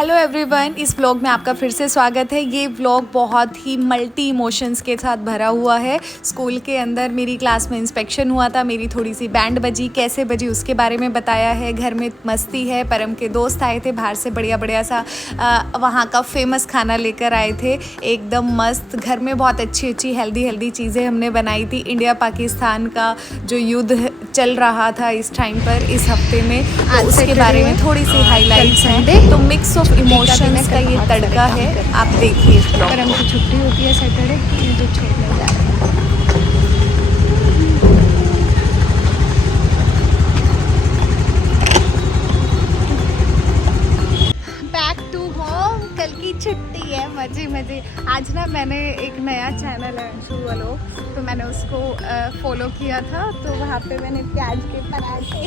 Hello everyone, इस vlog में आपका फिर से स्वागत है। ये व्लॉग बहुत ही मल्टी इमोशंस के साथ भरा हुआ है। स्कूल के अंदर मेरी क्लास में इंस्पेक्शन हुआ था, मेरी थोड़ी सी बैंड बजी, कैसे बजी उसके बारे में बताया है। घर में मस्ती है, परम के दोस्त आए थे बाहर से, बढ़िया बढ़िया सा वहाँ का फेमस खाना लेकर आए थे, एकदम मस्त। घर में बहुत अच्छी अच्छी हेल्दी चीज़ें हमने बनाई थी। इंडिया पाकिस्तान का जो युद्ध चल रहा था इस टाइम पर, इस हफ्ते में, तो उसके बारे में थोड़ी सी हाईलाइट्स हैं। तो मिक्स ऑफ इमोशंस का ये तड़का है, आप देखिए इस ब्लॉग पर हमको छुट्टी होती है सैटरडे, तो छोड़ने जा रहे हैं। बैक टू होम, कल की छुट्टी है, मजे। आज ना मैंने एक नया चैनल है अंशु वालो, तो मैंने उसको फॉलो किया था। तो वहाँ पे मैंने प्याज के पराठे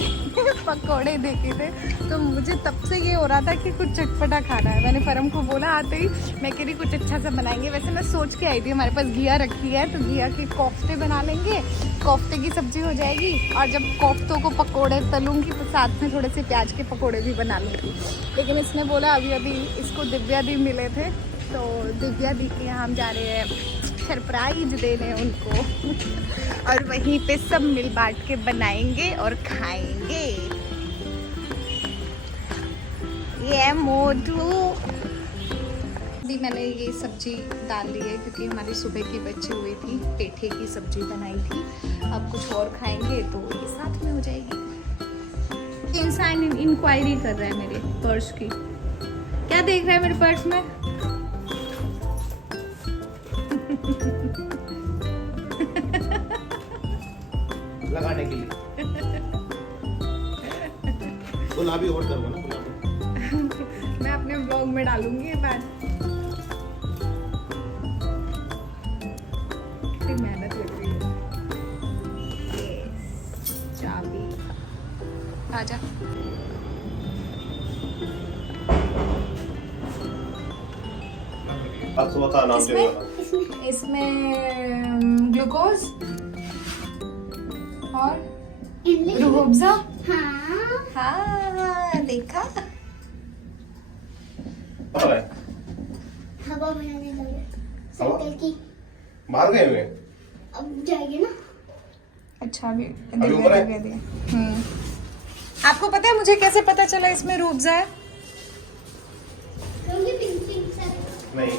पकौड़े देखे थे, तो मुझे तब से ये हो रहा था कि कुछ चटपटा खाना है। मैंने परम को बोला आते ही, मैं कह रही कुछ अच्छा सा बनाएंगे। वैसे मैं सोच के आई थी, हमारे पास घिया रखी है, तो घिया के कोफ्ते बना लेंगे, कोफ्ते की सब्जी हो जाएगी, और जब कोफ्तों को पकौड़े तलूंगी तो साथ में थोड़े से प्याज के पकौड़े भी बना लूँगी। लेकिन इसने बोला अभी इसको दिव्या दी मिले थे, तो दिव्या दी के यहाँ हम जा रहे हैं सरप्राइज देने उनको और वहीं पे सब मिल बांट के बनाएंगे और खाएंगे। ये मोटू भी मैंने ये सब्जी डाल ली है, क्योंकि हमारी सुबह की बची हुई थी, पेठे की सब्जी बनाई थी। अब कुछ और खाएंगे तो ये साथ में हो जाएगी। इंसान इंक्वायरी कर रहा है मेरे पर्स की। क्या देख रहा है मेरे पर्स में? लगाने के लिए गुलाबी और करूँगा ना, गुलाबी मैं अपने ब्लॉग में डालूंगी ये बात। कितनी मेहनत लग रही है। चाबी आजा। आज सुबह का नाम चाहिए इसमें ग्लूकोज और रूह अफ़ज़ा। हाँ देखा। हवा बनाने लगे साइकिल की। मार गए हुए अब जाएगी ना। अच्छा अभी ऊपर है? दे दिया। आपको पता है मुझे कैसे पता चला इसमें रूह अफ़ज़ा है?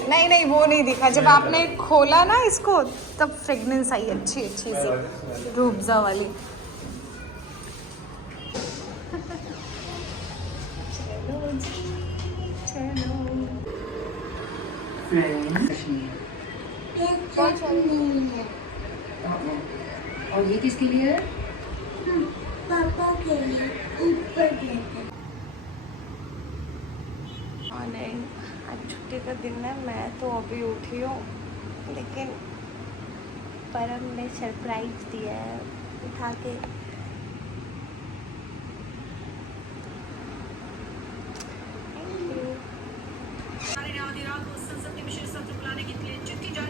नहीं वो नहीं दिखा। जब आपने खोला ना इसको, तब फ्रेगनेंस आई अच्छी सी रूह अफ़ज़ा वाली। और ये किसके लिए है? पापा के लिए ऊपर गए। नहीं, आज छुट्टी का दिन है, मैं तो अभी उठी हूँ, लेकिन परम ने सरप्राइज दिया है उठा के।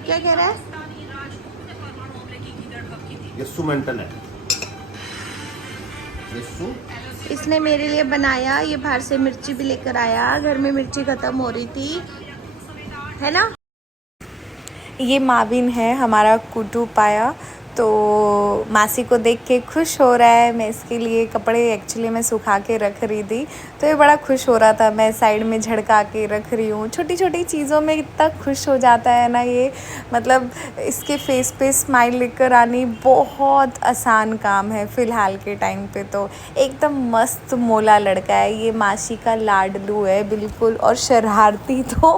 क्या कह रहा है? यस्सु मेंटल है। यस्सु इसने मेरे लिए बनाया, ये बाहर से मिर्ची भी लेकर आया, घर में मिर्ची खत्म हो रही थी, है ना। ये माविन है, हमारा कुटू पाया, तो मासी को देख के खुश हो रहा है। मैं इसके लिए कपड़े एक्चुअली मैं सुखा के रख रही थी, तो ये बड़ा खुश हो रहा था। मैं साइड में झड़का के रख रही हूँ। छोटी छोटी चीज़ों में इतना खुश हो जाता है ना ये, मतलब इसके फेस पे स्माइल लेकर आनी बहुत आसान काम है फ़िलहाल के टाइम पे। तो एकदम मस्त मोला लड़का है ये, मासी का लाडलू है बिल्कुल, और शरारती तो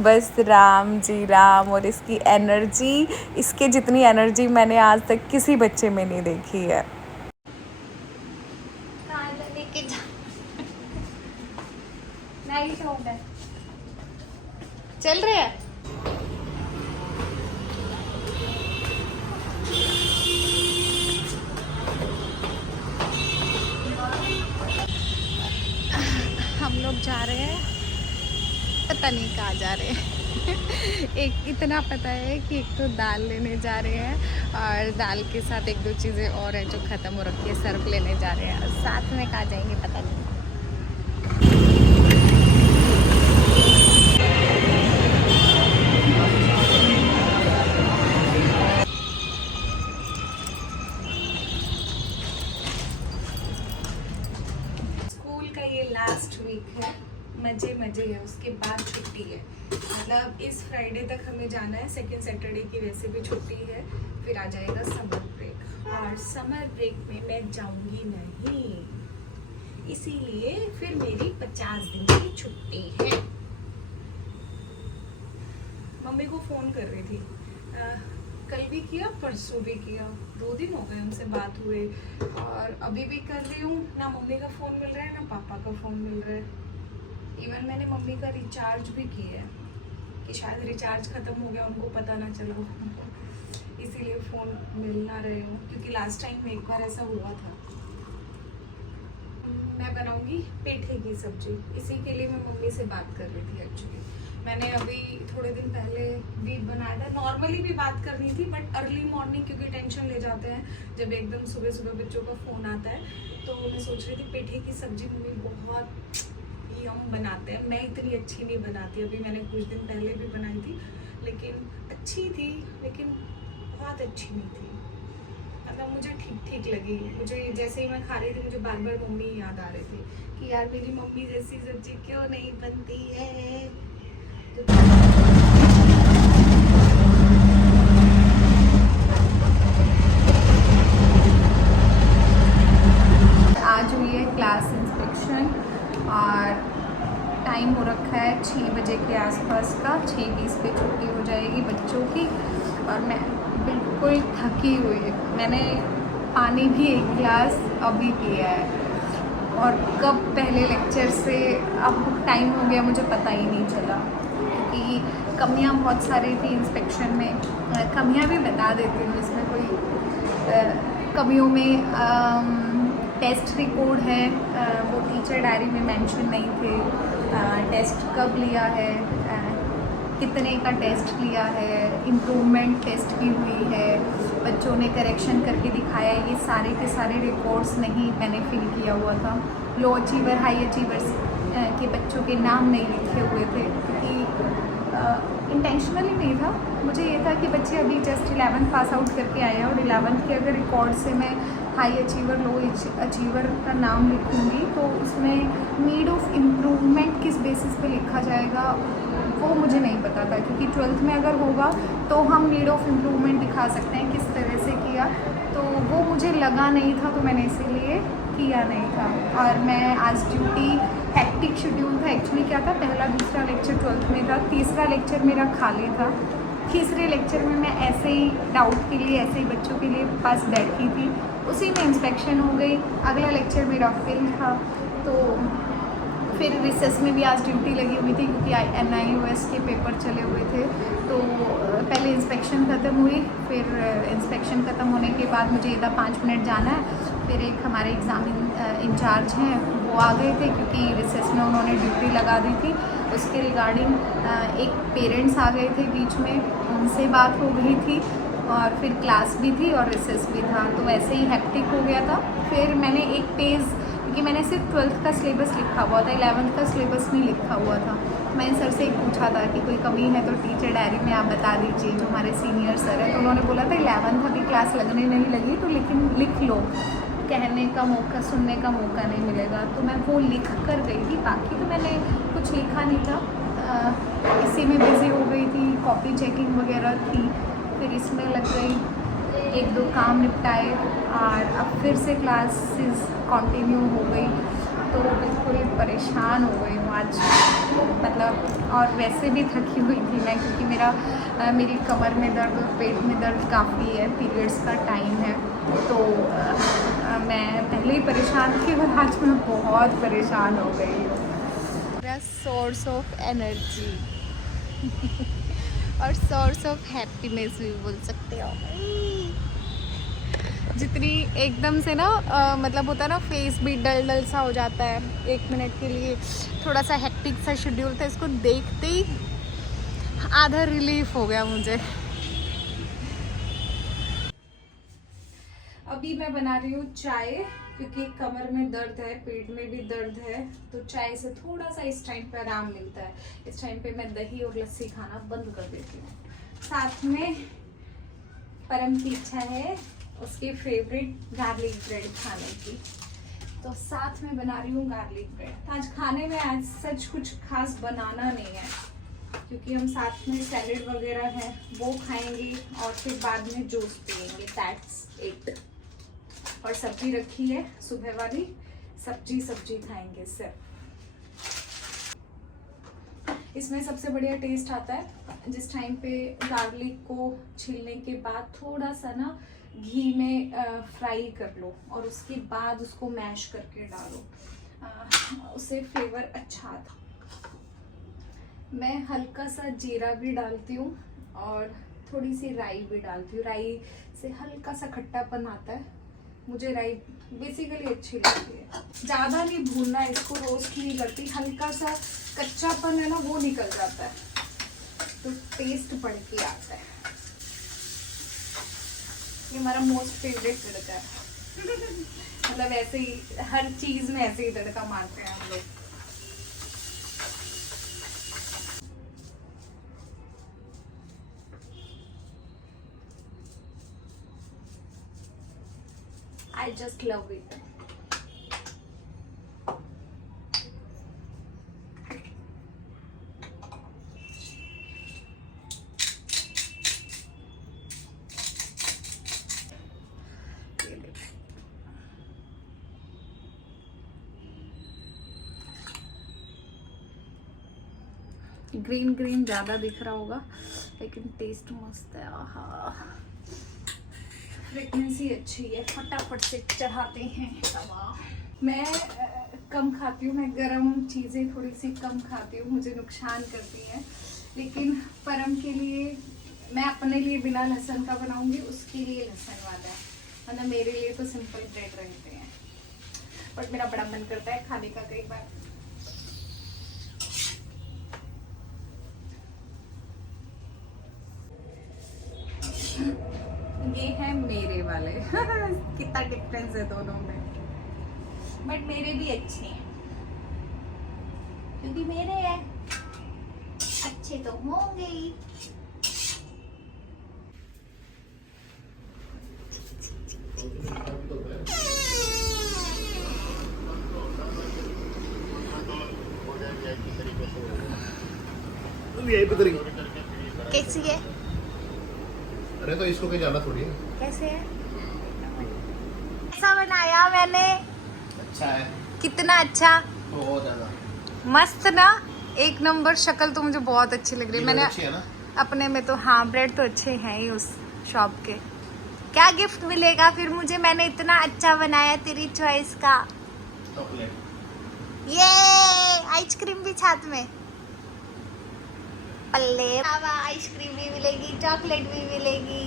बस राम जी राम। और इसकी एनर्जी, इसके जितनी एनर्जी मैंने आज तक किसी बच्चे में नहीं देखी है। चल रहे हैं। हम लोग जा रहे हैं, पता नहीं कहाँ जा रहे हैं। एक इतना पता है कि एक तो दाल लेने जा रहे हैं, और दाल के साथ एक दो चीज़ें और हैं जो ख़त्म हो रखी है, सर्फ लेने जा रहे हैं। और साथ में कहाँ जाएंगे पता नहीं। मजे मजे है, उसके बाद छुट्टी है। मतलब इस फ्राइडे तक हमें जाना है, सेकेंड सैटरडे की वैसे भी छुट्टी है, फिर आ जाएगा समर ब्रेक। और समर ब्रेक में मैं जाऊंगी नहीं, इसीलिए फिर मेरी 50 दिन की छुट्टी है। मम्मी को फ़ोन कर रही थी, कल भी किया, परसों भी किया, 2 दिन हो गए उनसे बात हुए, और अभी भी कर रही हूँ। ना मम्मी का फ़ोन मिल रहा है, ना पापा का फ़ोन मिल रहा है। इवन मैंने मम्मी का रिचार्ज भी किया है कि शायद रिचार्ज ख़त्म हो गया, उनको पता ना चला हो, इसीलिए फ़ोन मिल ना रहे हो, क्योंकि लास्ट टाइम में एक बार ऐसा हुआ था। मैं बनाऊंगी पेठे की सब्जी, इसी के लिए मैं मम्मी से बात कर रही थी। एक्चुअली मैंने अभी थोड़े दिन पहले भी बनाया था, नॉर्मली भी बात करनी थी, बट अर्ली मॉर्निंग क्योंकि टेंशन ले जाते हैं जब एकदम सुबह सुबह बच्चों का फ़ोन आता है, तो मैं सोच रही थी पेठे की सब्जी मम्मी बहुत यम बनाते हैं, मैं इतनी अच्छी नहीं बनाती। अभी मैंने कुछ दिन पहले भी बनाई थी, लेकिन अच्छी थी, लेकिन बहुत अच्छी नहीं थी। मतलब मुझे ठीक ठीक लगी, मुझे जैसे ही मैं खा रही थी मुझे बार बार मम्मी याद आ रहे थे कि यार मेरी मम्मी जैसी सब्जी क्यों नहीं बनती है। आज हुई है क्लास इंस्पेक्शन और टाइम हो रखा है 6 बजे के आसपास का, 6:20 पे छुट्टी हो जाएगी बच्चों की, और मैं बिल्कुल थकी हुई। मैंने पानी भी 1 गिलास अभी पिया है, और कब पहले लेक्चर से अब टाइम हो गया मुझे पता ही नहीं चला, क्योंकि कमियां बहुत सारी थी इंस्पेक्शन में। कमियां भी बता देती हूँ, इसमें कोई कमियों में टेस्ट रिकॉर्ड है, वो टीचर डायरी में मेंशन नहीं थे। टेस्ट कब लिया है, कितने का टेस्ट लिया है, इम्प्रूवमेंट टेस्ट की हुई है, बच्चों ने करेक्शन करके दिखाया, ये सारे के सारे रिकॉर्ड्स नहीं मैंने फिल किया हुआ था। लो अचीवर हाई अचीवर्स के बच्चों के नाम नहीं लिखे हुए थे, क्योंकि इंटेंशनली नहीं था। मुझे ये था कि बच्चे अभी जस्ट 11th पास आउट करके आए हैं, और 11th के अगर रिकॉर्ड से मैं हाई अचीवर लो अचीवर का नाम लिखूँगी तो उसमें नीड ऑफ इम्प्रूवमेंट किस बेसिस पे लिखा जाएगा वो मुझे नहीं पता था, क्योंकि 12th में अगर होगा तो हम नीड ऑफ इम्प्रूवमेंट दिखा सकते हैं किस तरह से किया, तो वो मुझे लगा नहीं था, तो मैंने इसीलिए किया नहीं था। और मैं आज ड्यूटी हेक्टिक शेड्यूल था। एक्चुअली क्या था, पहला दूसरा लेक्चर 12th में था, तीसरा लेक्चर मेरा खाली था। तीसरे लेक्चर में मैं ऐसे ही डाउट के लिए, ऐसे ही बच्चों के लिए पास बैठी थी, उसी में इंस्पेक्शन हो गई। अगला लेक्चर मेरा फिल था, तो फिर रिसेस में भी आज ड्यूटी लगी हुई थी, क्योंकि NIOS के पेपर चले हुए थे। तो पहले इंस्पेक्शन ख़त्म हुई, फिर इंस्पेक्शन ख़त्म होने के बाद मुझे इधर 5 मिनट जाना है। फिर एक हमारे एग्ज़ाम इंचार्ज हैं, वो आ गए थे, क्योंकि रिसेस में उन्होंने ड्यूटी लगा दी थी। उसके रिगार्डिंग एक पेरेंट्स आ गए थे बीच में, उनसे बात हो गई थी, और फिर क्लास भी थी और रिसेस भी था, तो वैसे ही हेक्टिक हो गया था। फिर मैंने एक पेज, क्योंकि मैंने सिर्फ 12th का सिलेबस लिखा हुआ था, 11th का सिलेबस नहीं लिखा हुआ था। मैंने सर से एक पूछा था कि कोई कमी है तो टीचर डायरी में आप बता दीजिए, जो हमारे सीनियर सर हैं, तो उन्होंने बोला था 11th अभी क्लास लगने नहीं लगी, तो लेकिन लिख लो, कहने का मौका, सुनने का मौका नहीं मिलेगा। तो मैं वो लिख कर गई थी, बाकी तो मैंने कुछ लिखा नहीं था, इसी में बिज़ी हो गई थी, कॉपी चेकिंग वगैरह थी, फिर इसमें लग गई, 1-2 काम निपटाए, और अब फिर से क्लासेस कंटिन्यू हो गई, तो बिल्कुल परेशान हो गई हूँ आज, मतलब। और वैसे भी थकी हुई थी मैं, क्योंकि मेरी कमर में दर्द और पेट में दर्द काफ़ी है, पीरियड्स का टाइम है, तो मैं पहले ही परेशान थी, और आज मैं बहुत परेशान हो गई हूँ। मेरा सोर्स ऑफ एनर्जी और सोर्स ऑफ हैप्पीनेस भी बोल सकते हो। जितनी एकदम से ना मतलब होता है ना, फेस भी डल डल सा हो जाता है 1 मिनट के लिए, थोड़ा सा हेक्टिक सा शेड्यूल था, इसको देखते ही आधा रिलीफ हो गया मुझे। अभी मैं बना रही हूँ चाय, क्योंकि कमर में दर्द है, पेट में भी दर्द है, तो चाय से थोड़ा सा इस टाइम पे आराम मिलता है। इस टाइम पे मैं दही और लस्सी खाना बंद कर देती हूँ। साथ में परम की इच्छा है उसकी फेवरेट गार्लिक ब्रेड खाने की, तो साथ में बना रही हूँ गार्लिक ब्रेड। आज खाने में आज सच कुछ खास बनाना नहीं है, क्योंकि हम साथ में सैलेड वगैरह है वो खाएंगे और फिर बाद में जूस पियेंगे, दैट्स इट। और सब्जी रखी है सुबह वाली, सब्जी खाएंगे सिर्फ। इसमें सबसे बढ़िया टेस्ट आता है जिस टाइम पे गार्लिक को छीलने के बाद थोड़ा सा ना घी में फ्राई कर लो और उसके बाद उसको मैश करके डालो, उससे फ्लेवर अच्छा आता। मैं हल्का सा जीरा भी डालती हूँ और थोड़ी सी राई भी डालती हूँ। राई से हल्का सा खट्टापन आता है, मुझे राई बेसिकली अच्छी लगती है। ज़्यादा नहीं भूनना है इसको, रोस्ट नहीं करती, हल्का सा कच्चापन है ना वो निकल जाता है तो टेस्ट बढ़ के आता है। ये हमारा मोस्ट फेवरेट तड़का है। मतलब ऐसे ही हर चीज में ऐसे ही तड़का मारते हैं हम लोग। I just love it. Green green ज़्यादा दिख रहा होगा लेकिन टेस्ट मस्त है। आहा, फ्रेगनेंसी अच्छी है, फटाफट से चढ़ाते हैं तवा। मैं कम खाती हूँ, मैं गरम चीज़ें थोड़ी सी कम खाती हूँ, मुझे नुकसान करती हैं। लेकिन परम के लिए, मैं अपने लिए बिना लहसुन का बनाऊंगी, उसके लिए लहसुन वाला है। मतलब मेरे लिए तो सिंपल ब्रेड रहते हैं, बट मेरा बड़ा मन करता है खाने का कई बार। ये है मेरे वाले कितना डिफरेंस है दोनों में, बट मेरे भी अच्छे हैं क्योंकि मेरे हैं, अच्छे तो होंगे ही। कैसी है? अरे तो इसको कहीं जाना थोड़ी है। कैसे है? ऐसा बनाया मैंने। अच्छा है। कितना अच्छा? बहुत ज्यादा मस्त ना, एक नंबर। शक्ल तो मुझे बहुत अच्छी लग रही है। मैंने अच्छी है ना? अपने में तो हाँ, ब्रेड तो अच्छे हैं ही उस शॉप के। क्या गिफ्ट मिलेगा फिर मुझे? मैंने इतना अच्छा बनाया तेरी चॉइस का। चॉकलेट। ये आइसक्रीम भी साथ में, पल्ले आइसक्रीम भी मिलेगी, चॉकलेट भी मिलेगी।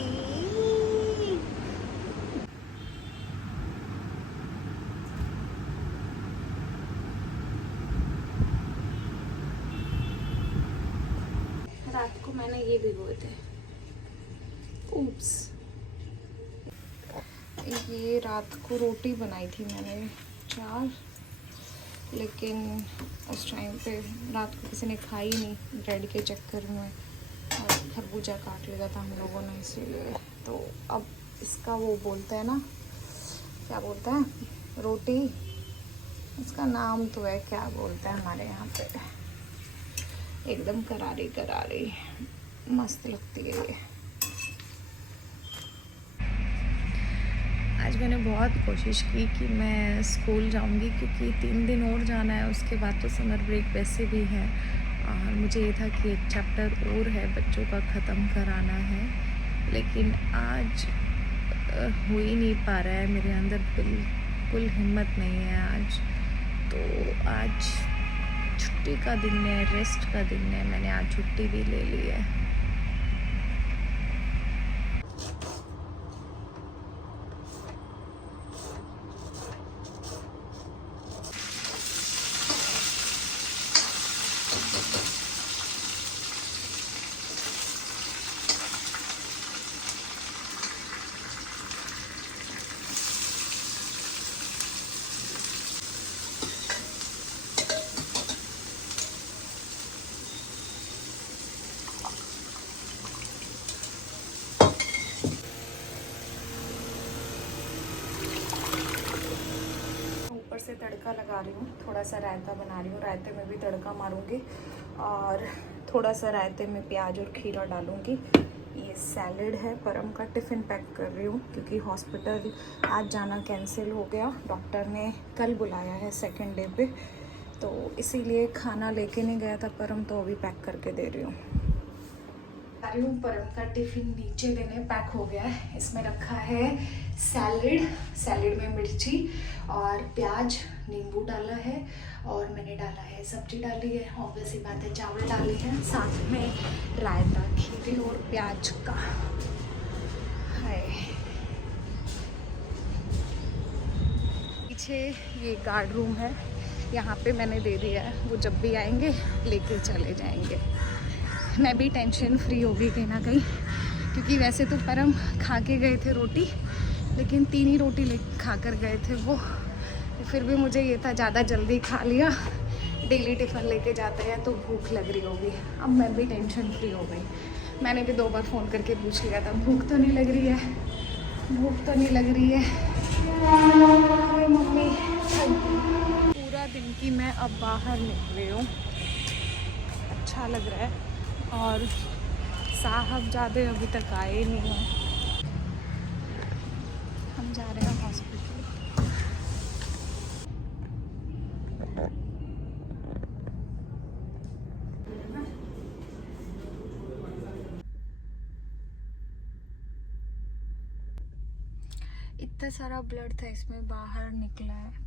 रात को मैंने ये भिगोए थे, उप्स। ये रात को रोटी बनाई थी मैंने 4, लेकिन उस टाइम पे रात को किसी ने खाई नहीं ब्रेड के चक्कर में, और खरबूजा काट लिया था हम लोगों ने, इसीलिए। तो अब इसका वो बोलते हैं ना, क्या बोलते हैं, रोटी, इसका नाम तो है, क्या बोलते हैं हमारे यहाँ पे, एकदम करारी करारी मस्त लगती है ये। आज मैंने बहुत कोशिश की कि मैं स्कूल जाऊंगी, क्योंकि 3 दिन और जाना है, उसके बाद तो समर ब्रेक वैसे भी है। और मुझे ये था कि एक चैप्टर और है बच्चों का ख़त्म कराना है, लेकिन आज हो ही नहीं पा रहा है, मेरे अंदर बिल्कुल हिम्मत नहीं है आज। तो आज छुट्टी का दिन है, रेस्ट का दिन है, मैंने आज छुट्टी भी ले ली है। तड़का लगा रही हूँ, थोड़ा सा रायता बना रही हूँ, रायते में भी तड़का मारूंगी और थोड़ा सा रायते में प्याज और खीरा डालूंगी। ये सैलेड है, परम का टिफ़िन पैक कर रही हूँ क्योंकि हॉस्पिटल आज जाना कैंसिल हो गया, डॉक्टर ने कल बुलाया है सेकंड डे पे, तो इसीलिए खाना लेके नहीं गया था परम, तो अभी पैक करके दे रही हूँ। परम का टिफ़िन नीचे देने पैक हो गया है। इसमें रखा है सैलेड में मिर्ची और प्याज, नींबू डाला है और मैंने डाला है सब्जी डाली है, ऑब्वियस ही बात है चावल डाले हैं, साथ में रायता खीरे और प्याज का है। पीछे ये गार्ड रूम है, यहाँ पे मैंने दे दिया है, वो जब भी आएंगे लेके चले जाएंगे। मैं भी टेंशन फ्री हो गई कहीं ना कहीं, क्योंकि वैसे तो परम खा के गए थे रोटी, लेकिन 3 ही रोटी ले खा कर गए थे वो, फिर भी मुझे ये था ज़्यादा जल्दी खा लिया, डेली टिफ़िन लेके जाते हैं तो भूख लग रही होगी। अब मैं भी टेंशन फ्री हो गई। मैंने भी 2 बार फ़ोन करके पूछ लिया था, भूख तो नहीं लग रही है, भूख तो नहीं लग रही है। अरे मम्मी, पूरा दिन की मैं अब बाहर निकली हूँ, अच्छा लग रहा है। और साहबजादे अभी तक आए नहीं हैं, हम जा रहे हैं हॉस्पिटल। इतना सारा ब्लड था इसमें, बाहर निकला है।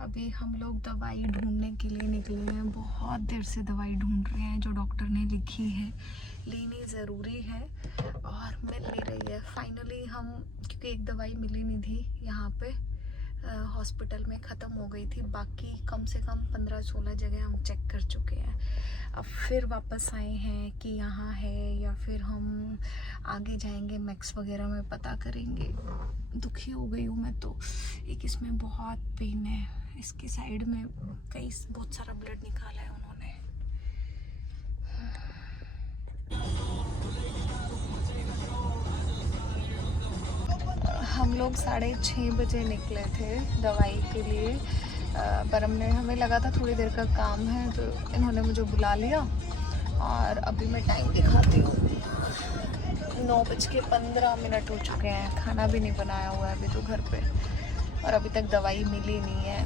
अभी हम लोग दवाई ढूंढने के लिए निकले हैं, बहुत देर से दवाई ढूंढ रहे हैं जो डॉक्टर ने लिखी है, लेनी ज़रूरी है और मिल नहीं रही है। फाइनली हम, क्योंकि एक दवाई मिली नहीं थी यहाँ पे हॉस्पिटल में, ख़त्म हो गई थी, बाकी कम से कम 15-16 जगह हम चेक कर चुके हैं। अब फिर वापस आए हैं कि यहाँ है या फिर हम आगे जाएंगे मैक्स वगैरह में पता करेंगे। दुखी हो गई हूँ मैं तो। एक इसमें बहुत पेन है, इसकी साइड में बहुत सारा ब्लड निकाला है उन्होंने। हम लोग 6:30 बजे निकले थे दवाई के लिए। परम ने, हमें लगा था थोड़ी देर का काम है, तो इन्होंने मुझे बुला लिया और अभी मैं टाइम दिखाती हूँ, 9:15 हो चुके हैं। खाना भी नहीं बनाया हुआ है अभी तो घर पे, और अभी तक दवाई मिली नहीं है।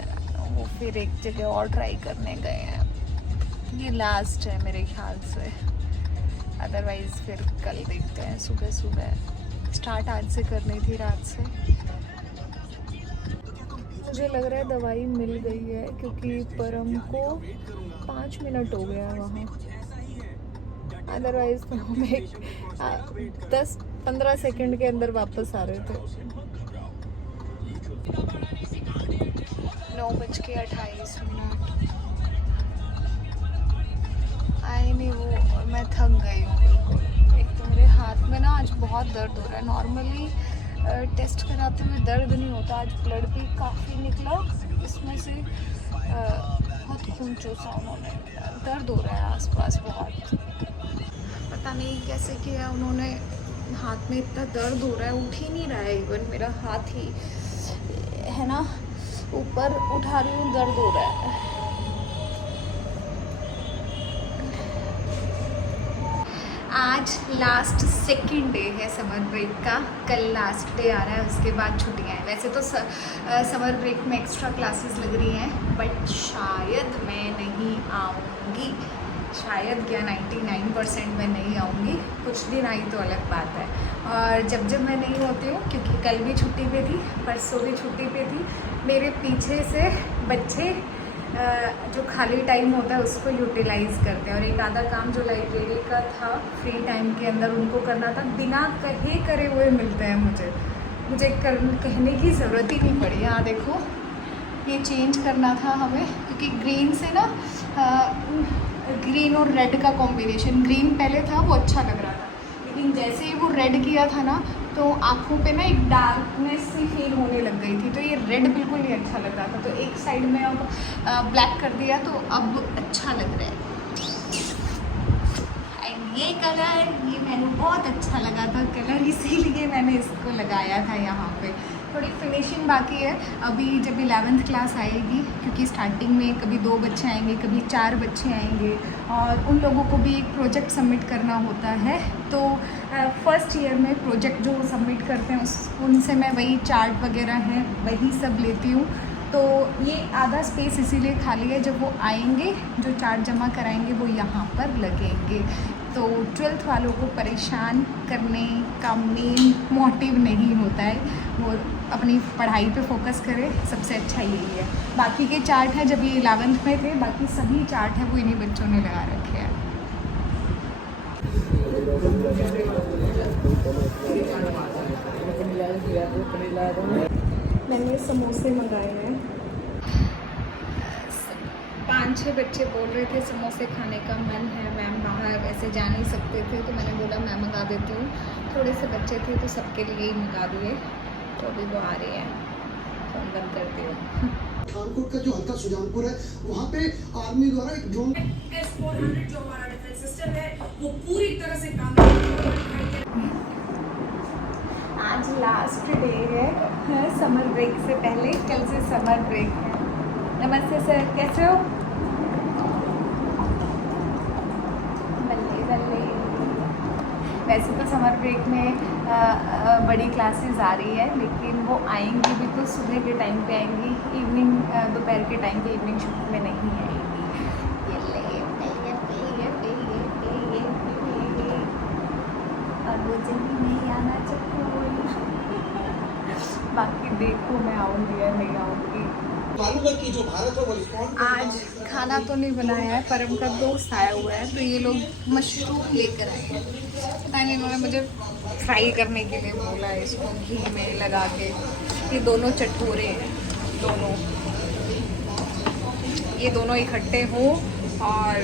वो फिर एक जगह और ट्राई करने गए हैं। ये लास्ट है मेरे ख्याल से, अदरवाइज़ फिर कल देखते हैं। सुबह स्टार्ट आज से करनी थी, रात से। मुझे लग रहा है दवाई मिल गई है, क्योंकि परम को 5 मिनट हो गया वहाँ, अदरवाइज तो हमें 10-15 सेकंड के अंदर वापस आ रहे थे। 9:28 आए नहीं वो, मैं थक गई हूँ बिल्कुल। एक तो मेरे हाथ में ना आज बहुत दर्द हो रहा है। नॉर्मली टेस्ट कराते हुए दर्द नहीं होता, आज ब्लड भी काफ़ी निकला, इसमें से बहुत खून चूसा उन्होंने, दर्द हो रहा है आसपास बहुत। पता नहीं कैसे किया उन्होंने, हाथ में इतना दर्द हो रहा है, उठ ही नहीं रहा है। इवन मेरा हाथ ही है ना, ऊपर उठा रही हूँ, दर्द हो रहा है। आज लास्ट सेकंड डे है समर ब्रेक का, कल लास्ट डे आ रहा है, उसके बाद छुट्टियां हैं। वैसे तो समर ब्रेक में एक्स्ट्रा क्लासेस लग रही हैं, बट शायद मैं नहीं आऊँगी, शायद क्या 99% मैं नहीं आऊँगी। कुछ दिन आई तो अलग बात है। और जब मैं नहीं होती हूँ, क्योंकि कल भी छुट्टी पे थी, परसों भी छुट्टी पे थी, मेरे पीछे से बच्चे जो खाली टाइम होता है उसको यूटिलाइज़ करते हैं। और एक आधा काम जो लाइब्रेरी का था फ्री टाइम के अंदर उनको करना था, बिना कहे करे हुए मिलते हैं मुझे कहने की ज़रूरत ही नहीं पड़ी। यहाँ देखो, ये चेंज करना था हमें, क्योंकि ग्रीन से ना ग्रीन और रेड का कॉम्बिनेशन, ग्रीन पहले था वो अच्छा लग रहा था, लेकिन जैसे ही वो रेड किया था ना, तो आँखों पे ना एक डार्कनेस सी फील होने लग गई थी, तो ये रेड बिल्कुल नहीं अच्छा लग रहा था। तो एक साइड में अब ब्लैक कर दिया, तो अब अच्छा लग रहा है। एंड ये कलर, ये मैंने बहुत अच्छा लगा था कलर, इसीलिए मैंने इसको लगाया था यहाँ पे। थोड़ी फिनिशिंग बाकी है अभी। जब 11th क्लास आएगी, क्योंकि स्टार्टिंग में कभी 2 बच्चे आएंगे, कभी 4 बच्चे आएंगे, और उन लोगों को भी एक प्रोजेक्ट सबमिट करना होता है। तो फर्स्ट ईयर में प्रोजेक्ट जो सबमिट करते हैं उनसे मैं वही चार्ट वगैरह है वही सब लेती हूँ। तो ये आधा स्पेस इसीलिए खाली है, जब वो आएंगे जो चार्ट जमा कराएंगे वो यहाँ पर लगेंगे। तो 12th वालों को परेशान करने का मेन मोटिव नहीं होता है, वो अपनी पढ़ाई पे फोकस करें, सबसे अच्छा यही है। बाकी के चार्ट है, जब ये 11th में थे बाकी सभी चार्ट है वो इन्हीं बच्चों ने लगा रखे हैं। मैंने समोसे मंगाए हैं। 5-6 बच्चे बोल रहे थे समोसे खाने का मन है मैम, बाहर ऐसे जा नहीं सकते थे, तो मैंने बोला मैं मंगा देती हूँ। थोड़े से बच्चे थे तो सबके लिए ही मंगा दिए। तो अभी वो आ रही है, फ़ोन बंद करती हूँ। पठानकोट का जो हल्का सुजानपुर है वहाँ पे आर्मी द्वारा एक ड्रोन S-400 जो हमारा डिफेंस सिस्टम है वो पूरी तरह से काम आज लास्ट डे है समर ब्रेक से पहले, कल से समर ब्रेक है। नमस्ते सर, कैसे हो? बल्ले बल्ले। वैसे तो समर ब्रेक में बड़ी क्लासेस आ रही है, लेकिन वो आएंगी भी तो सुबह के टाइम पे आएंगी, इवनिंग दोपहर के टाइम पे इवनिंग शिफ्ट में नहीं आएंगी। ये और वो जल्दी नहीं आना चाहिए। बाकी देखो मैं आऊँगी या नहीं आऊँगी। आज खाना तो नहीं बनाया है, पर उनका दोस्त आया हुआ है तो ये लोग मशरूम लेकर आए हैं। पता नहीं इन्होंने मुझे फ्राई करने के लिए बोला है, इसको घी में लगा के। ये दोनों चटोरे हैं, ये दोनों इकट्ठे हों और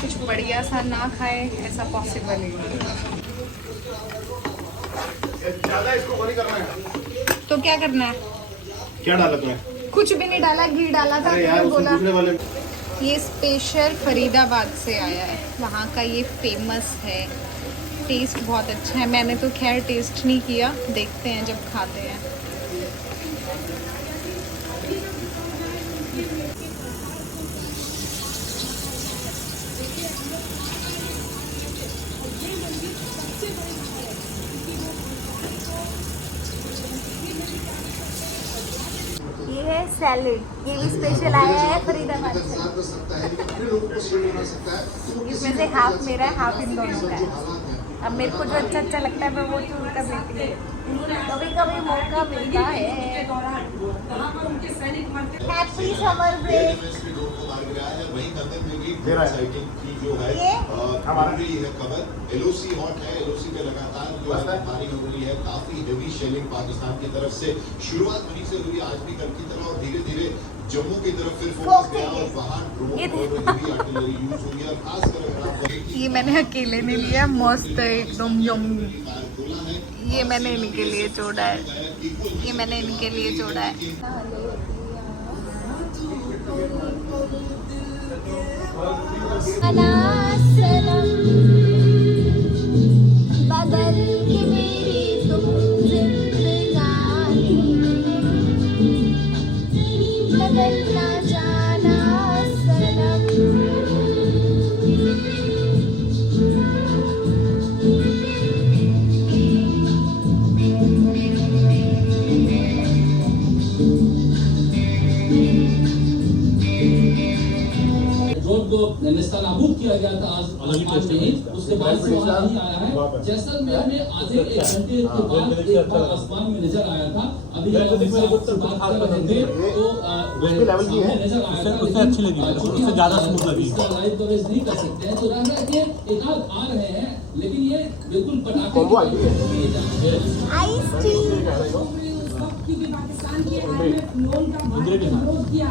कुछ बढ़िया सा ना खाए, ऐसा पॉसिबल ही नहीं। ज़्यादा इसको बड़ी करना है। तो क्या करना है? क्या डाला तुम्हें? कुछ भी नहीं डाला, घी डाला था। अरे यार, बोला दूसरे वाले ये स्पेशल फरीदाबाद से आया है, वहाँ का ये फेमस है। टेस्ट बहुत अच्छा है। मैंने तो खैर टेस्ट नहीं किया, देखते हैं जब खाते हैं। ये है सैलेड, ये भी स्पेशल आया है फरीदाबाद से। इसमें से हाफ मेरा है, हाफ इन दोनों का है। अब मेरे को जो अच्छा अच्छा लगता है मैं वो चूज कर लेती हूँ। कभी कभी मौका मिलता है। Happy summer break. ये खबर LOC हॉट है। LOC पे लगातार जो है भारी हो रही है, काफी हेवी शेलिंग पाकिस्तान की तरफ से शुरुआत वहीं से हुई, आज भी कल की तरह, और धीरे धीरे जम्मू की तरफ फिर फोकस गया और वहां ड्रोन और हेवी आर्टिलरी यूज हुई है। खासकर अगर आप ये मैंने अकेले नहीं लिया, मस्त है एकदम यम्मी। ये मैंने इनके लिए जोड़ा है, ये मैंने इनके लिए जोड़ा है। बदल के मेरी तुम जिंदगानी, बदलना जाना सनम। नेस्तनाबूद किया गया था आज में, उसके बाद से वहाँ नहीं आया है। जैसलमेर में आधे 1 घंटे के बाद एक बार आसमान में नजर आया था। अभी बात कर रहे थे तो सामने नजर आया था, उससे अच्छी लगी, उससे ज्यादा स्मूथ लगी। इसका लाइव कवरेज नहीं कर सकते हैं, तो रह रहा है कि एक आध आ रहे हैं, लेकिन ये बिल्कुल पटाखे आइस टी पाकिस्तान की IMF लोन का विरोध किया।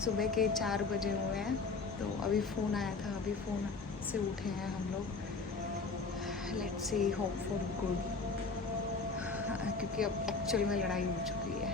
सुबह के 4 बजे हुए हैं, तो अभी फ़ोन आया था, अभी फ़ोन से उठे हैं हम लोग। Let's see, hope for good, क्योंकि अब एक्चुअल में लड़ाई हो चुकी है।